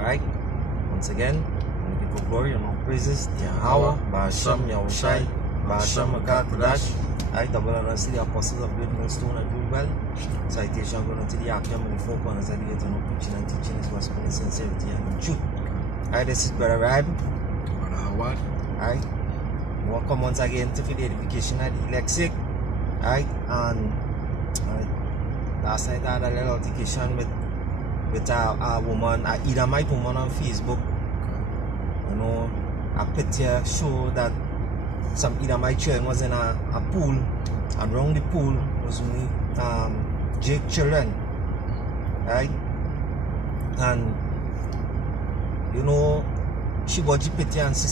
Alright? Once again, we give you glory and all praises. Yahweh, Ba'ashem, Yahushai, Ba'ashem, Makadash. I double honestly the apostles of great millstone and do well. Citation going to the Akim and the four corners of the earth and no preaching and teaching is gospel in sincerity and in truth. Alright, this is Brother Rab. Brother Howard. Alright. Welcome once again to the edification of the lexic. Alright, and last night I had a little altercation with a woman, a Edomite woman on Facebook. You know, a picture show that some Edomite children was in a pool, and around the pool was only Jake children, right? And you know, she watched the picture and she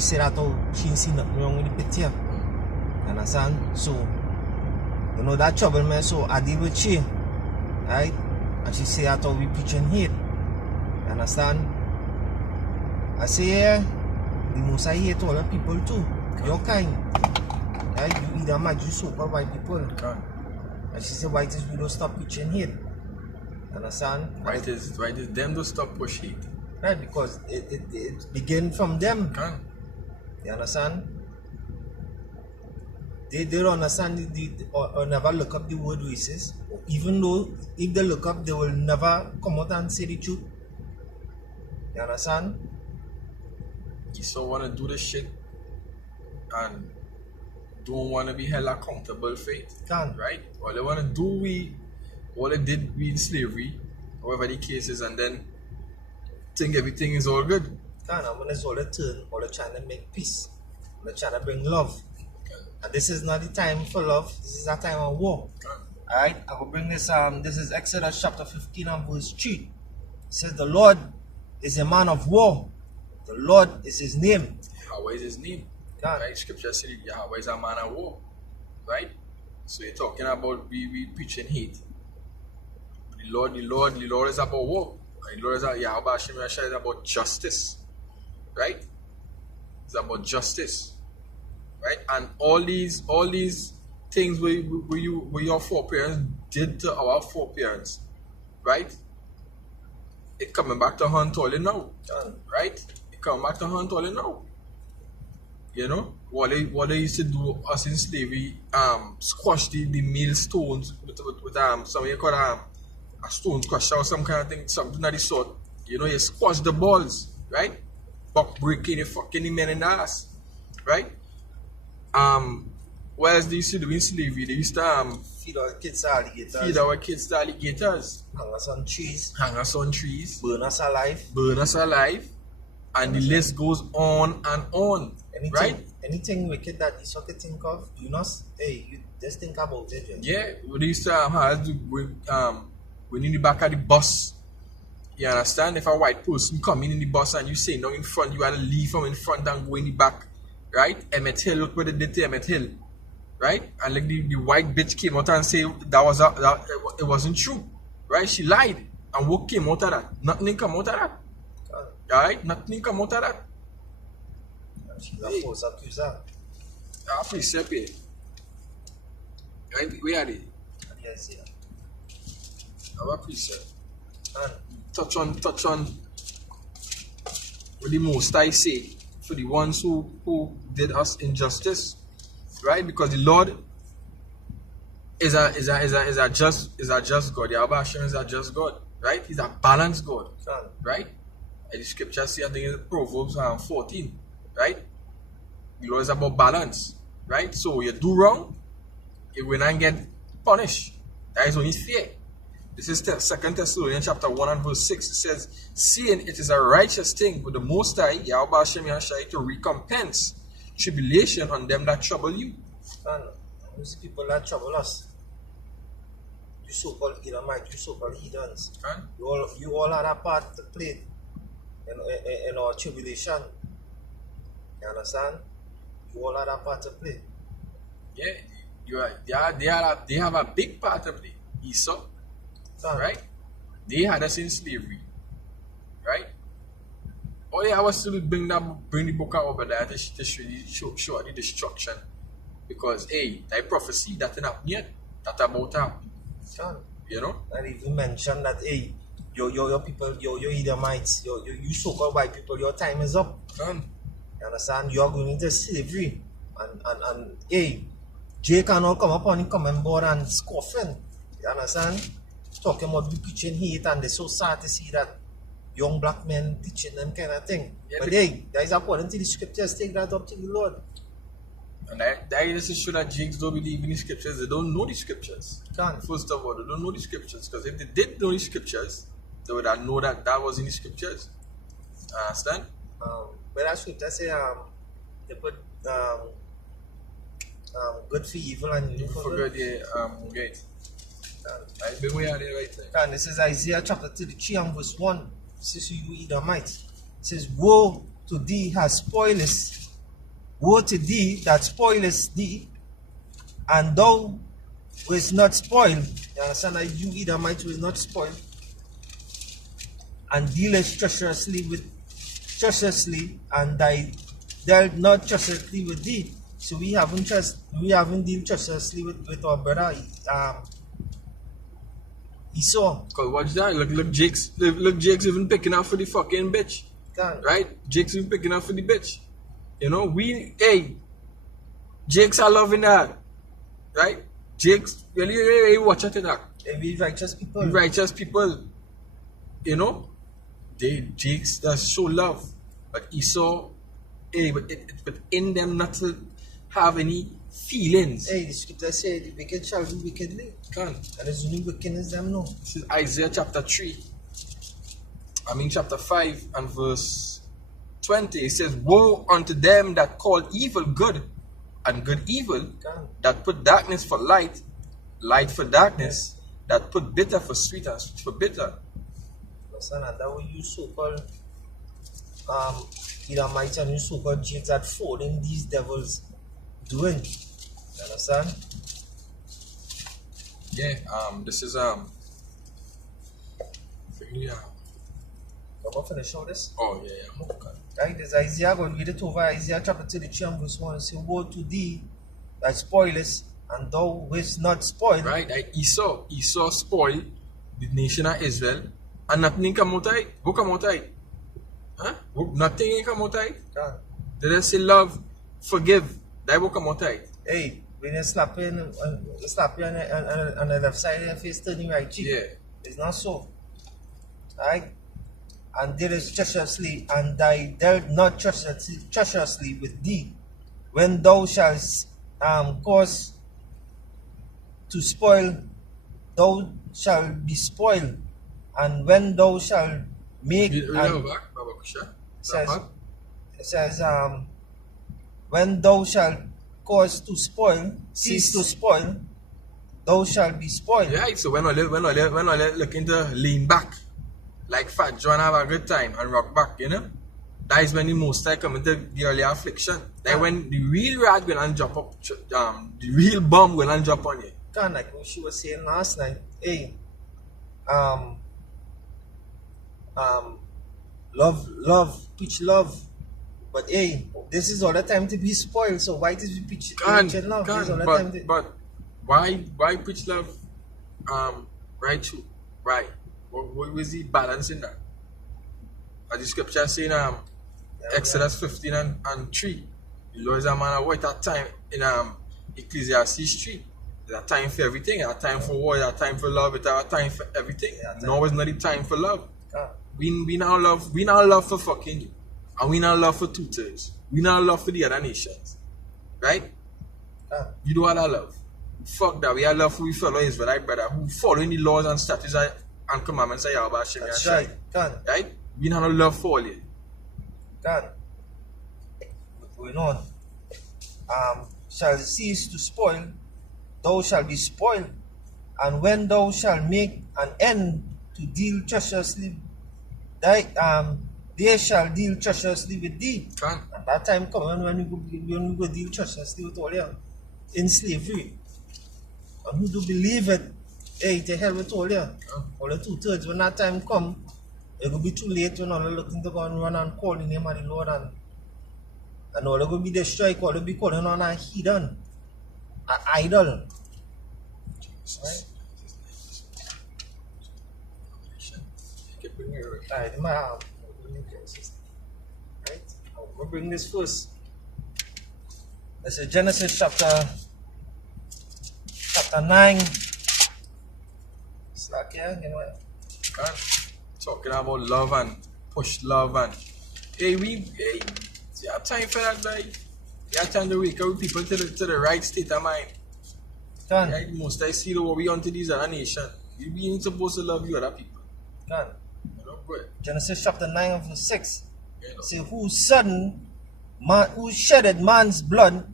said that she didn't see nothing wrong with the picture. You understand? So, you know, that troubled me, so I deal with she, right? And she said that we preaching hate. You understand? I say, yeah, the most I hate all the people too. Your kind. Right? You either might you super white people. And she said, why is we don't stop preaching hate? You understand? Why is them don't stop push hate? Right, because it begins from them. You understand? They don't understand or never look up the word racist. Even though if they look up, they will never come out and say the truth. You understand? Esau want to do the shit and don't want to be held accountable for it. Right? All they want to do, all they did in slavery, however the case is, and then think everything is all good. And when it's all the turn, all they're trying to make peace. They're trying to bring love. And this is not the time for love, this is a time of war. Alright, I will bring this this is Exodus chapter 15 and verse 3. It says the Lord is a man of war. The Lord is his name. Yahweh is his name. Right? Scripture says Yahweh is a man of war. Right? So you're talking about we preaching hate. The Lord is about war. The Lord is Yahweh is about justice. Right? It's about justice. Right? And all these things where your foreparents did to our foreparents, right? It coming back to hunt all now. Right? It coming back to hunt all now. You know? What they used to do us in slavery, squash the millstones with something you call a stone squasher or some kind of thing, something of the sort. You know, you squash the balls, right? Buck breaking the fucking men in the ass. Right? What else they used to do in slavery? They used to feed our kids to alligators. Hang us on trees. Burn us alive. And the list goes on and on. Anything wicked that Esau could think of, you just think about it. Yeah, they used to have to when in the back of the bus. You understand? If a white person come in the bus and you say no in front, you have to leave from in front and go in the back. Right? Emmett Hill, look what they did to Emmett Hill. Right? And like the white bitch came out and said it wasn't true. Right? She lied. And what came out of that? Nothing come out of that. Right? Nothing come out of that. She's a false accuser. A precept here. Right? Where are they? Yes, yeah. Our precept. And touch on what the Most I say. For the ones who did us injustice, right? Because the Lord is a just God. Yahweh Hashem is a just God, right? He's a balanced God, right? And the scripture says, I think in Proverbs 14, right? The Lord is about balance, right? So you do wrong, you will not get punished. That is only fair. This is 2 Thessalonians chapter 1 and verse 6. It says, seeing it is a righteous thing with the Most High, Yahweh Hashem Yahshai, to recompense tribulation on them that trouble you. And those people that trouble us, you so-called Edomites, you so-called heathens, you all had a part to play in our tribulation. You understand? You all had a part to play. Yeah, they have a big part to play. Esau. Right? They had us in slavery. Right? Oh yeah, I was still bring the book out over there to show the destruction. Because that prophecy that didn't happen yet. That about to happen. You know? And even mention that your people, your Edomites, you so-called white people, your time is up. Done. You understand? You are going into slavery. And hey, Jay cannot come up and come on board and scoffing. You understand? Talking about the preaching hate, and they're so sad to see that young black men teaching them kind of thing. Yeah, but hey, that is according to the scriptures, take that up to the Lord. And that is to show that Jakes don't believe in the scriptures. They don't know the scriptures. Can't. First of all, they don't know the scriptures. Because if they did know the scriptures, they would have known that was in the scriptures. Understand? But that scripture say they put good for evil and evil for good. Great. I've been way out there right there. And this is Isaiah chapter 33 and verse 1. This is you Edomite. It says, woe to thee has spoilest. Woe to thee that spoilest thee, and thou was not spoiled. You understand that you Edomite was not spoiled, and dealest treacherously, and thy dealt not treacherously with thee. So we haven't dealt treacherously with our brother Esau. Cause watch that. Look Jake's even picking up for the fucking bitch. Right? Jake's even picking up for the bitch. You know, Jake's are loving that. Right? Jake's really watch out to that. We righteous people. We righteous people. You know? Jake's that's show love. But Esau, but in them not to have any feelings. The scripture says the wicked shall do wickedly. And there's only wickedness them know. This is Isaiah chapter 5 and verse 20. It says, woe unto them that call evil good, and good evil, that put darkness for light, light for darkness, that put bitter for sweet and sweet for bitter. Listen, and that what you so-called Edomites and you so-called Jews that following these devils doing. You understand? Yeah, this is I'm gonna finish all this. Oh yeah, okay. Right, there's Isaiah, I'm gonna read it over. Isaiah chapter 33 and verse 1. It says, woe to thee that spoilest, and thou wast not spoiled. Right, like Esau spoiled the nation of Israel, and nothing come out of it. Who come out of it? Huh? Nothing come out of it. Did they say love, forgive? That will come out of it. Hey, when you slap you on the left side of your face, turning right cheek. Yeah. It's not so. Right? And dealest treacherously, and thy dealt not treacherously with thee. When thou shalt cause to spoil, thou shalt be spoiled. And when thou shalt make it says when thou shalt cause to spoil, cease to spoil, thou shalt be spoiled. Yeah, so when I looking to lean back, like Fat John have a good time and rock back, you know? That is when the most time come into the early affliction. Like when the real rad will and drop up, the real bomb will and drop on you. Like what she was saying last night, love, preach love. But this is all the time to be spoiled, so why did we preach love? But why preach love? Right through. Right. What was the balance in that? As the scripture saying Exodus 15 and 3. The Lord is a man of war at that time in Ecclesiastes 3. There's a time for everything, there's a time for war, there's a time for love, there's a time for everything. No, it's not the time for love. We now love for fucking you. And we now love for two-thirds. We now love for the other nations. Right? You do all that love. Fuck that. We have love for we fellow Israelite brother who following the laws and statutes and commandments of Yahweh Hashem. That's right. Right? We have no love for all you. Going on. Shall cease to spoil, thou shalt be spoiled. And when thou shalt make an end to deal treacherously, they shall deal treacherously with thee. And that time comes when we go deal treacherously with all them in slavery. And who do believe it? To hell with all them. All the 2/3. When that time comes, it will be too late when all are looking to go and run and call the name of the Lord, and all are going to be destroyed. All will be calling on a heathen, an idol. Right? keep bringing it. Alright, my right? I'm gonna bring this first. This is Genesis chapter 9. Slack here, you know what? Talking about love and push love and hey, you have time for that, guy. You have time to wake up people to the right state of mind. Done. Right? Most I see what we onto these other nations. You ain't supposed to love you other people. Done. You know, good. Genesis chapter 9 verse 6. You know. Say, who shedded man's blood,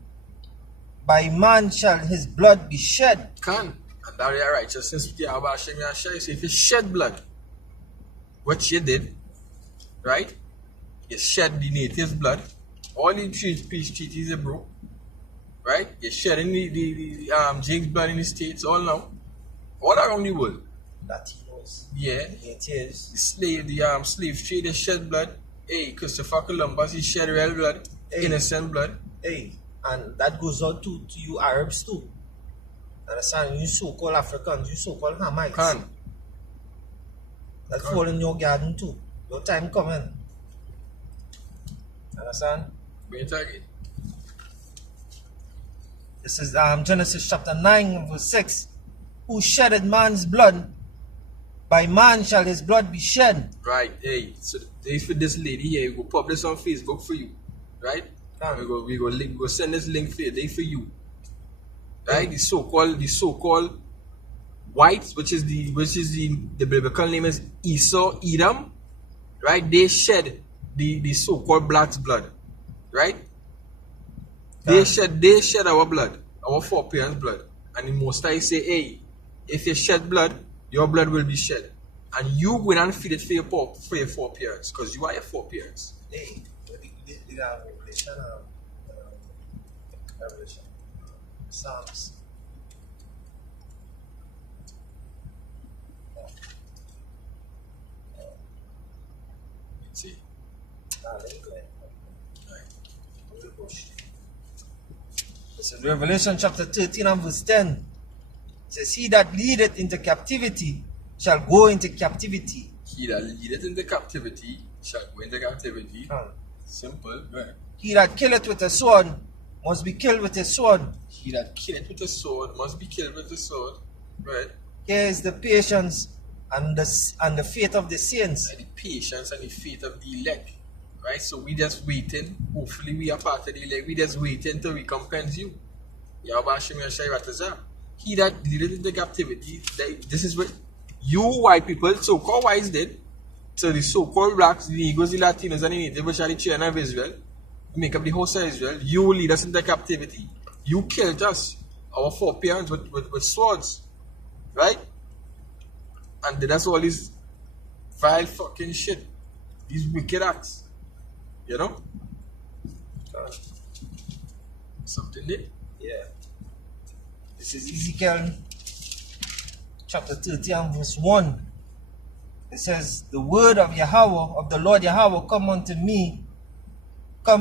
by man shall his blood be shed. And that is righteousness with Yahweh Hashem Yahshua. So if you shed blood, what you did, right? You shed the native's blood. All the peace treaties are broke. Right? You're shedding the Jake's blood in the States all now. All around the world. Latinos. Yeah. Natives. The slave trade, they shed blood. Hey, Christopher Columbus, he shed real blood. Hey. Innocent blood. Hey, and that goes out to you Arabs too. Understand? You so-called Africans, you so-called Hamites. That fall in your garden too. Your time coming. Understand? Bring it again. This is Genesis chapter 9 verse 6. Who shedded man's blood, by man shall his blood be shed. Right, hey, so for this lady here, we go publish on Facebook for you. Right? We go send this link for you, they for you. Right? The so-called whites, which is the biblical name is Esau, Edom, right? They shed the so-called black's blood, right? They shed our blood, our foreparents' blood, and the Most High say, hey, if you shed blood, your blood will be shed, and you go and feed it for your foreparents, because you are your foreparents. Hey, Revelation, Psalms. See. This is Revelation chapter 13 and verse 10. It says, he that leadeth into captivity shall go into captivity. He that leadeth into captivity shall go into captivity. Simple, right? He that killeth with a sword must be killed with a sword. He that killeth with a sword must be killed with a sword. Right? Here is the patience and the faith of the saints. And the patience and the faith of the elect. Right? So we just waiting. Hopefully we are part of the elect. We just waiting till we recompense you. Yahweh Hashem Yahshua. He that leadeth into captivity, this is what you white people, so-called whites did. So the so-called blacks, the Negroes, the Latinos, and the natives, which are the children of Israel, make up the house of Israel. You will lead us into captivity. You killed us, our foreparents, with swords. Right? And did us all this vile fucking shit. These wicked acts. You know? Something there? Yeah. This is Ezekiel chapter 30 and verse 1. It says, the word of Yahweh, of the Lord Yahweh, come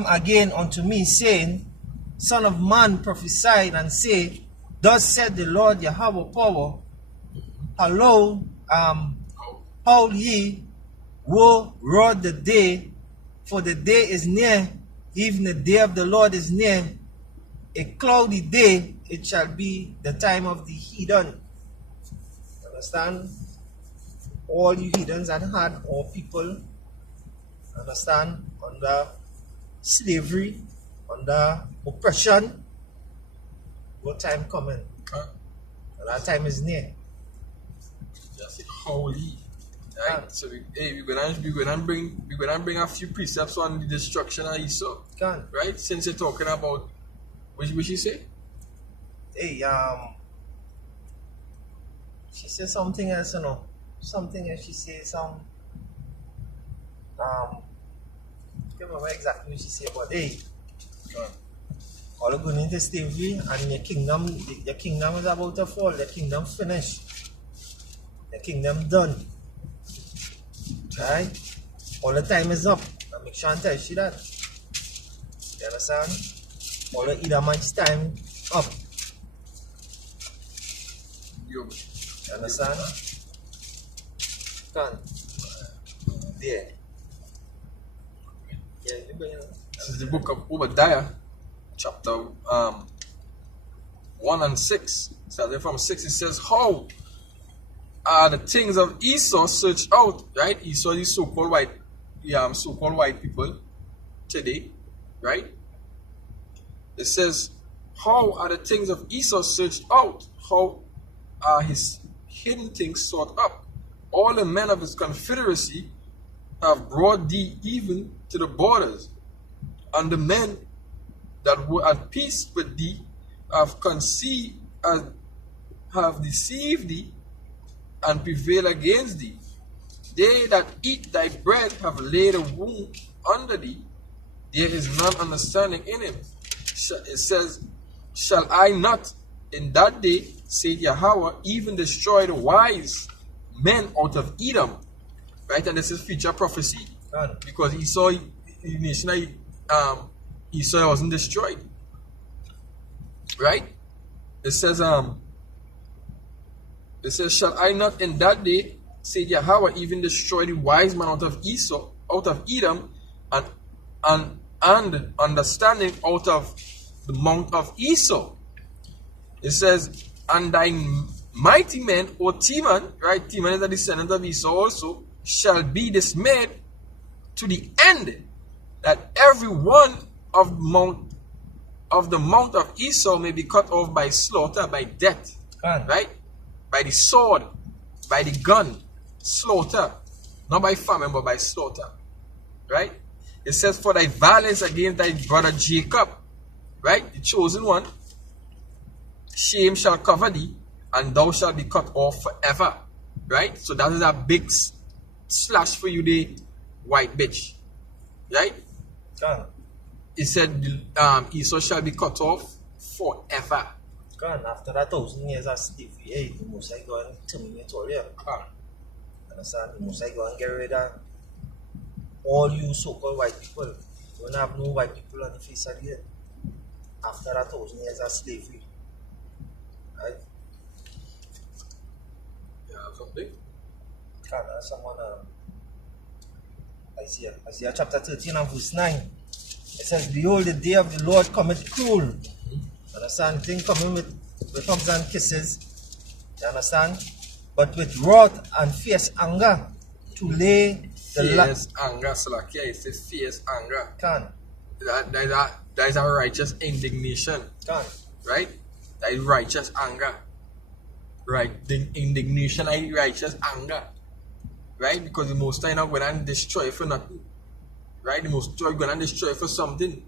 again unto me, saying, Son of man, prophesy and say, thus said the Lord Yahweh power, Hello, howl ye, woe, roar the day, for the day is near, even the day of the Lord is near. A cloudy day, it shall be the time of the heathen. Understand? All you heathens that had all people, understand, under slavery, under oppression, your time coming. And that time is near. Just holy. Right? So we're gonna bring a few precepts on the destruction of Esau. Right? Since you're talking about what she say? Hey, she said something else, you know. Something else she said, I can't remember exactly what she said, but hey, all going into slavery and your kingdom is about to fall, your kingdom finished, your kingdom done. Right? All the time is up. I make sure and tell you that. You understand? All the Edomites' time up. You understand? Can. there. Yeah, This is the book of Obadiah, chapter 1 and 6. Starting from 6, it says, how are the things of Esau searched out? Right? Esau is so-called white people today, right? It says, how are the things of Esau searched out? How are his hidden things sought up? All the men of his confederacy have brought thee even to the borders, and the men that were at peace with thee have deceived thee and prevailed against thee. They that eat thy bread have laid a wound under thee. There is none understanding in him. It says, shall I not in that day, said Yahweh, even destroy the wise men out of Edom? Right, and this is future prophecy. Because Esau wasn't destroyed. Right? It says, shall I not in that day, said Yahweh, even destroy the wise man out of Edom, and understanding out of the mount of Esau. It says, and thy mighty men, O Teman, right? Teman is a descendant of Esau also, shall be dismayed to the end, that every one of the mount of Esau may be cut off by slaughter, by death, right? By the sword, by the gun, slaughter, not by famine, but by slaughter, right? It says, for thy violence against thy brother Jacob, right? The chosen one, shame shall cover thee, and thou shalt be cut off forever, right? So that is a big slash for you, the white bitch, right? It said, Esau shall be cut off forever. After that 1,000 years of slavery, the Most High go and terminate all here. Understand? The Most High go and get rid of all you so-called white people. You don't have no white people on the face of the earth. After that 1,000 years of slavery. Right? Yeah, something? Someone, Isaiah chapter 13 and verse 9. It says, behold, the day of the Lord cometh cruel. Understand? Thing coming with hugs and kisses. You understand? But with wrath and fierce anger to lay the fierce anger, Salakia, it says fierce anger. That is a righteous indignation. Right? That is righteous anger. Right? The indignation is righteous anger. Right? Because the Most High not going to destroy for nothing. Right? The Most High going to destroy for something.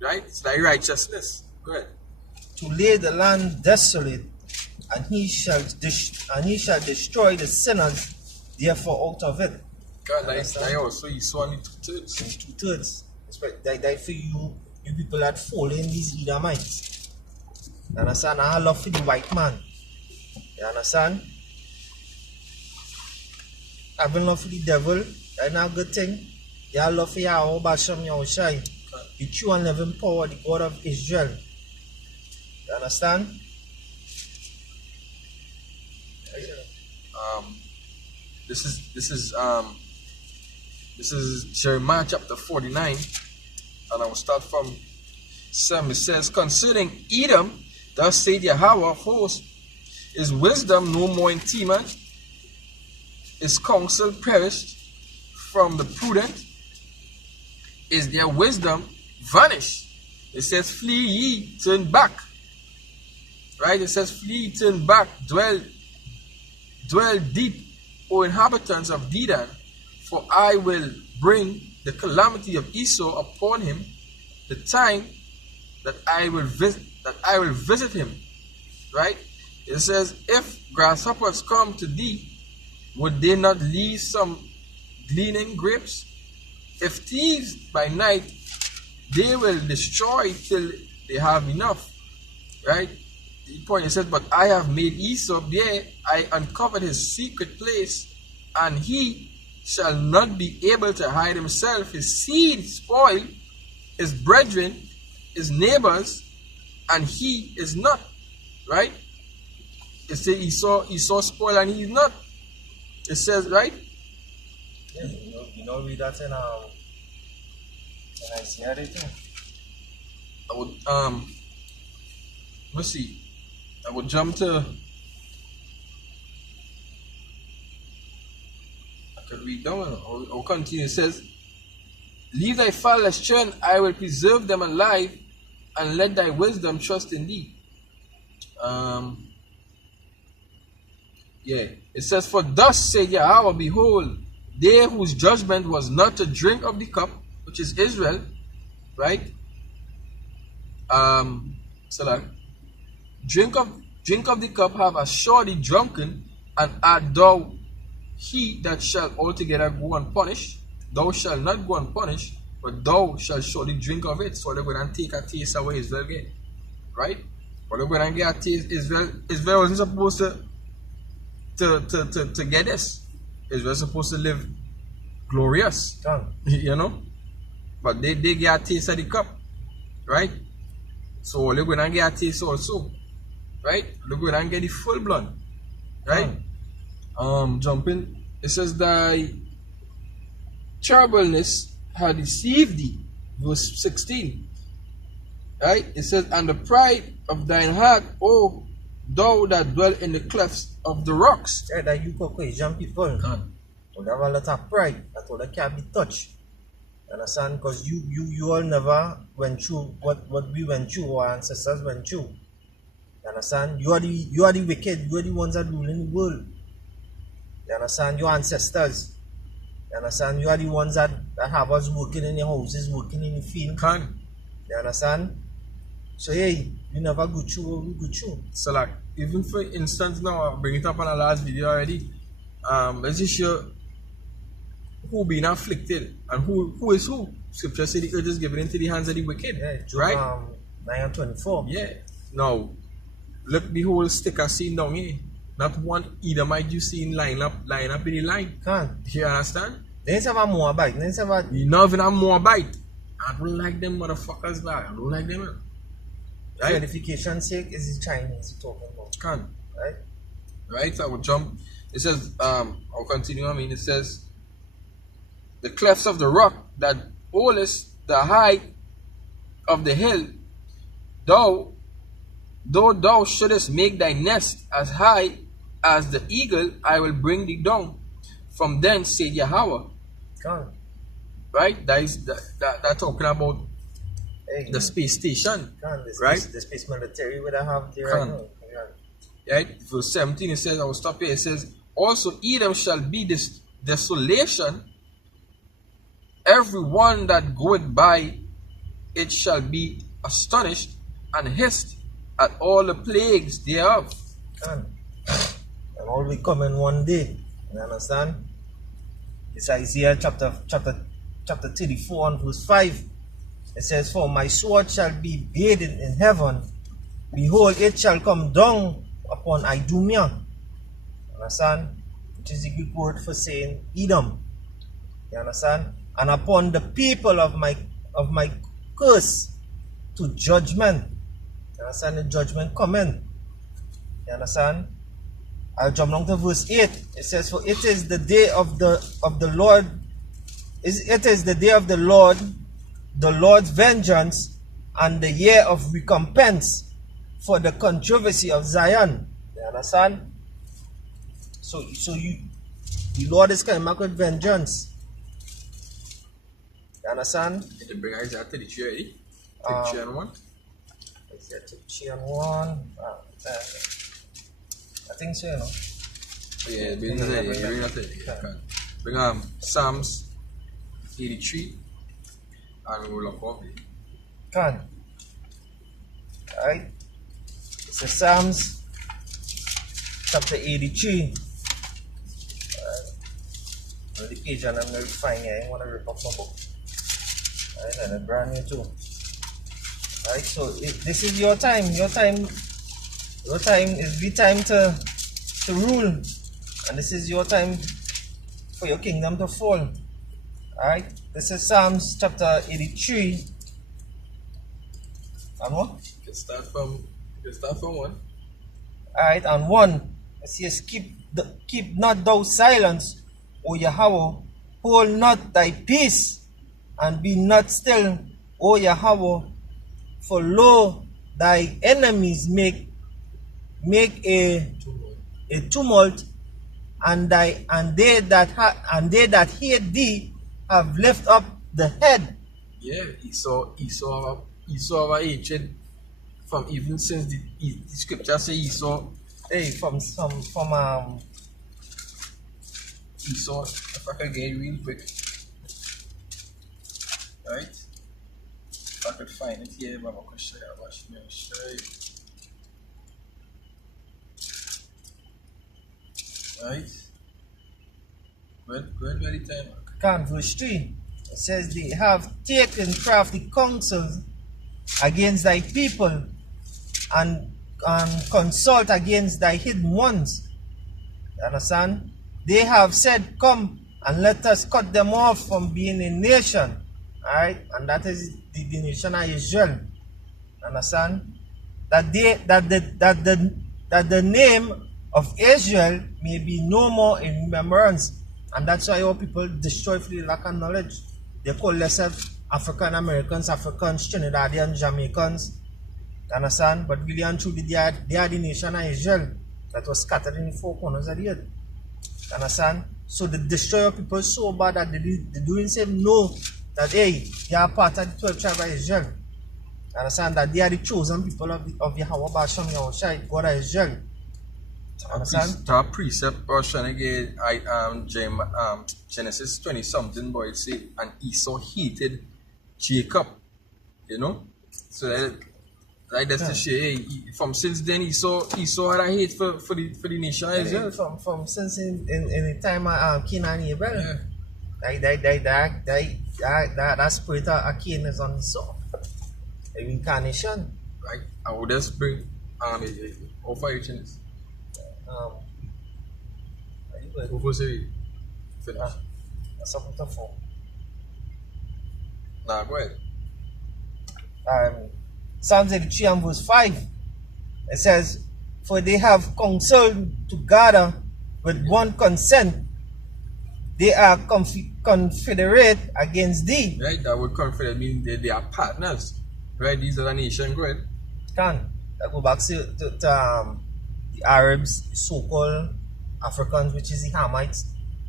Right? It's like righteousness. Go ahead. To lay the land desolate, and he shall destroy the sinners therefore out of it. God, that also you saw in 2/3. In 2/3. That for you people that fall in these Edomites. You understand? I love for the white man. You understand? Having love for the devil, that's not a good thing. You have love for Yahweh Basham Yahushai, the true and living power, the God of Israel. You understand? This is Jeremiah chapter 49, and I will start from 7. It says, concerning Edom, thus said Yahweh of hosts, is wisdom no more in Teman? Is counsel perished from the prudent? Is their wisdom vanished? It says, flee ye, turn back. Right? It says, flee, turn back, dwell deep, O inhabitants of Dedan, for I will bring the calamity of Esau upon him, the time that I will visit him. Right? It says, if grasshoppers come to thee, would they not leave some gleaning grapes? If thieves by night, they will destroy till they have enough. Right? The point is said, but I have made Esau there, I uncovered his secret place, and he shall not be able to hide himself. His seed spoil, his brethren, his neighbors, and he is not. Right? It says Esau spoil and he is not. It says, right? Yeah, know, read that in Isaiah, I think. I would let's see. I would jump to. I could read down. I'll continue. It says, "Leave thy fatherless children; I will preserve them alive, and let thy wisdom trust in thee." Yeah. It says, "For thus said Yahweh, behold, they whose judgment was not to drink of the cup, which is Israel, right? So that drink of the cup have assuredly drunken, and art thou he that shall altogether go unpunished? Thou shalt not go unpunished, but thou shalt surely drink of it." So they're going to take a taste away Israel get, right? But they're going to get a taste. Israel wasn't supposed to get this. Israel supposed to live glorious, you know, but they get a taste of the cup, right? So they're going to get a taste also, right? They're going to get the full blood, right? Jumping, it says, "Thy terribleness had deceived thee," verse 16, right? It says, "And the pride of thine heart, O thou that dwell in the clefts of the rocks." Yeah, that you Caucasian people. They have a lot of pride that all they can't be touched. Understand? Because you all never went through what we went through, our ancestors went through. You understand? You are the wicked, you are the ones that rule in the world. You understand? Your ancestors. You understand? You are the ones that have us working in the houses, working in the field. You understand? So hey, you never go through what we go through. So like, even for instance now, I'll bring it up on the last video already. Let's just show who being afflicted and who is who. Scripture said the earth is given into the hands of the wicked. Yeah, Job, right? 9:24. Yeah. Now, look the whole sticker scene down here. Not one Edomite you seen line up in the line. Can't. You understand? They ain't have a Moabite. They ain't have a... You not even a Moabite. I don't like them motherfuckers like. I don't like them, man. Right? Verification sake is the Chinese you're talking about. Can. Right? Right? So I will jump. It says, I'll continue. It says, "The clefts of the rock that holdest the height of the hill, though thou shouldest make thy nest as high as the eagle, I will bring thee down from thence, said Yahweh." Right? That's talking about the space station. Right? The space military would have there right now. Right? Verse 17, it says, I will stop here. It says, "Also Edom shall be this desolation. Every one that goeth by it shall be astonished and hissed at all the plagues thereof." And all will come in one day. You understand? It's Isaiah chapter 34 and verse 5. It says, "For my sword shall be bathed in heaven. Behold, it shall come down upon Idumea." Understand? Which is the Greek word for saying Edom. You understand? "And upon the people of my curse to judgment." You understand? The judgment coming. You understand? I'll jump down to verse 8. It says, "For it is the day of the Lord. It is the day of the Lord's vengeance, and the year of recompense for the controversy of Zion." You understand? So the Lord is coming back with vengeance. You understand? Did you bring Isaiah 33 already? 33 and 1? Isaiah 33 and 1. I think so, you know. Yeah, bring Psalms 83 and we'll look up. Can. Alright. It's a Psalms chapter 83. The page and I'm going to find here. I want to rip up my book. Alright, and a brand new too. Alright, so this is your time. Your time is the time to rule. And this is your time for your kingdom to fall. Alright, this is Psalms chapter 83. And what? You can start from 1. Alright, and 1. It says, keep not thou silence, O Yahweh, hold not thy peace, and be not still, O Yahweh, for lo, thy enemies make a tumult, and they that hate thee have lifted up the head. Yeah, Esau our hatred from even since the scripture say Esau. Hey, from Esau, if I can get it real quick. Right? If I could find it here, but I could show you. Watch me show you. Right? Go ahead, ready time. Verse 3. It says, they have taken crafty counsels against thy people, and consult against thy hidden ones. You understand? They have said, come and let us cut them off from being a nation. Alright? And that is the nation of Israel. Understand? That the name of Israel may be no more in remembrance. And that's why our people destroy for the lack of knowledge. They call themselves African Americans, Africans, Trinidadians, Jamaicans. Understand? But really and truly, they are the nation of Israel that was scattered in the four corners of the earth. Understand? So they destroy our people so bad that they don't say no, that hey, they are part of the 12 tribes of Israel. Understand? That they are the chosen people of Yahweh Basham Yahushai, God of Israel. Understand? That precept I was trying to get Genesis 20 something, boy, it say, and Esau hated Jacob. You know? So that's to say, hey, from since then Esau had a hate for the nation of Israel. From since in the time of Cain and Abel. Yeah. That spirit of Cain is on Esau. The incarnation. Right. I would just bring how far you change? Who say finish? That's something to for. Nah, go ahead. Psalms 83 and verse 5. It says, for they have counseled to gather with one consent. They are confederate against thee. Right, that word confederate means they are partners. Right, these are the nation, go ahead. I go back to the Arabs, so-called Africans, which is the Hamites.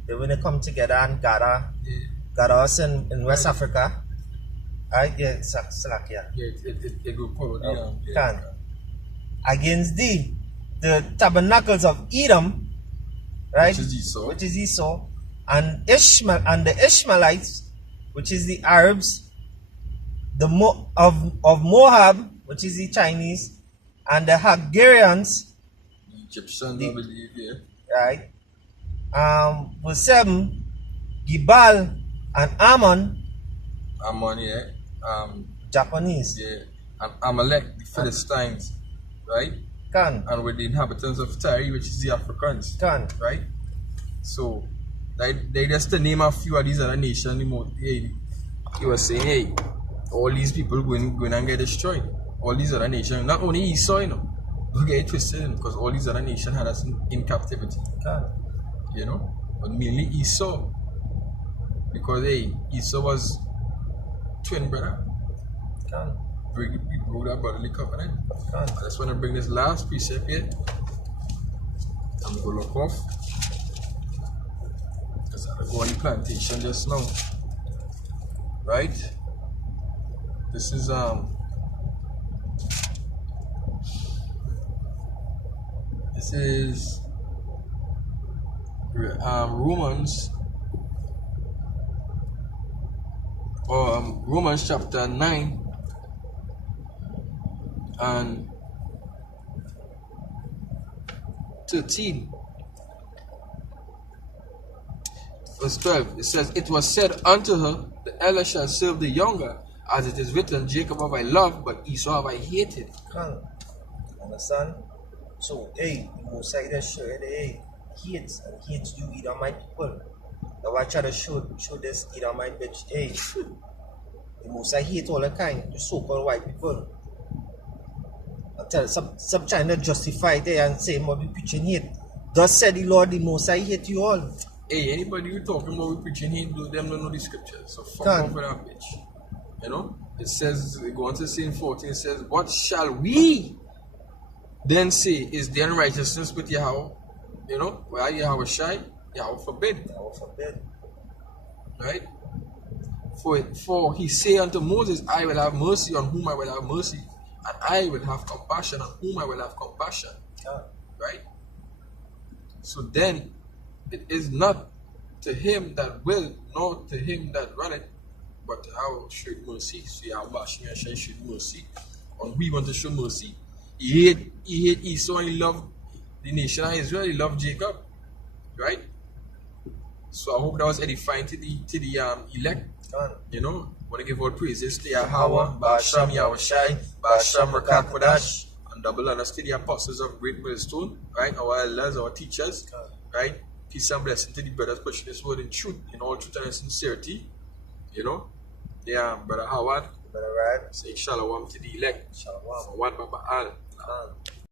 They when they come together and gather us in West Africa. Right? Yeah, Salakia. Yeah, it go forward. Against thee, the tabernacles of Edom, right? Which is Esau. And the Ishmaelites, which is the Arabs, of Moab, which is the Chinese, and the Hagarians, Egyptians, I believe, yeah. Right. Verse 7, Gibal and Ammon, yeah. Japanese. Yeah. And Amalek, the Philistines, right? And with the inhabitants of Tyre, which is the Africans. Right? So they just to name a few of these other nations. He was saying, hey, all these people going and get destroyed. All these other nations, not only Esau, you know, don't get it twisted, because all these other nations had us in captivity. You know, but mainly Esau, because hey, Esau was twin brother. We broke that brotherly covenant. I just want to bring this last precept here. I'm gonna go look off. Because I go on the plantation just now. Right? This is Romans chapter 9 and 13. Verse 12, it says, it was said unto her, the elder shall serve the younger, as it is written, Jacob have I loved, but Esau have I hated. Understand? So, hey, the Most High just show you that, hey, hates you, Edomite people. Now I try to show this Edomite bitch, hey, the Most High hate all the kind, the so-called white people. I tell some trying to justify it and say, must be preaching hate. Thus said the Lord, the Most High hate you all. Hey, anybody who talking about we preaching hate, them don't know the scriptures. So fuck Can. off with that bitch. You know? It says, we go on to say in 14, it says, what shall we then say is the unrighteousness with Yahweh? You know? Where Yahweh shy, Yahweh forbid. Yahweh forbid. Right? For he say unto Moses, I will have mercy on whom I will have mercy, and I will have compassion on whom I will have compassion. Can. Right? So then, it is not to him that will, nor to him that runneth, but to our should mercy. So Yahweh should mercy on who he want to show mercy. He hate Esau and he loved the nation of Israel, he loved Jacob. Right? So I hope that was edifying to the elect. Can. You know, want to give all praises to Yahweh, Ba'asham Yahushai, Ba'asham Rakat Kodash, and double honors to the apostles of Great Millstone, right? Our elders, our teachers, right? Peace and blessing to the brothers pushing this word in truth, in all truth and sincerity. You know, yeah, Brother Howard, Brother Rad. say Shalom to the elect. Shalom. One Baba Al.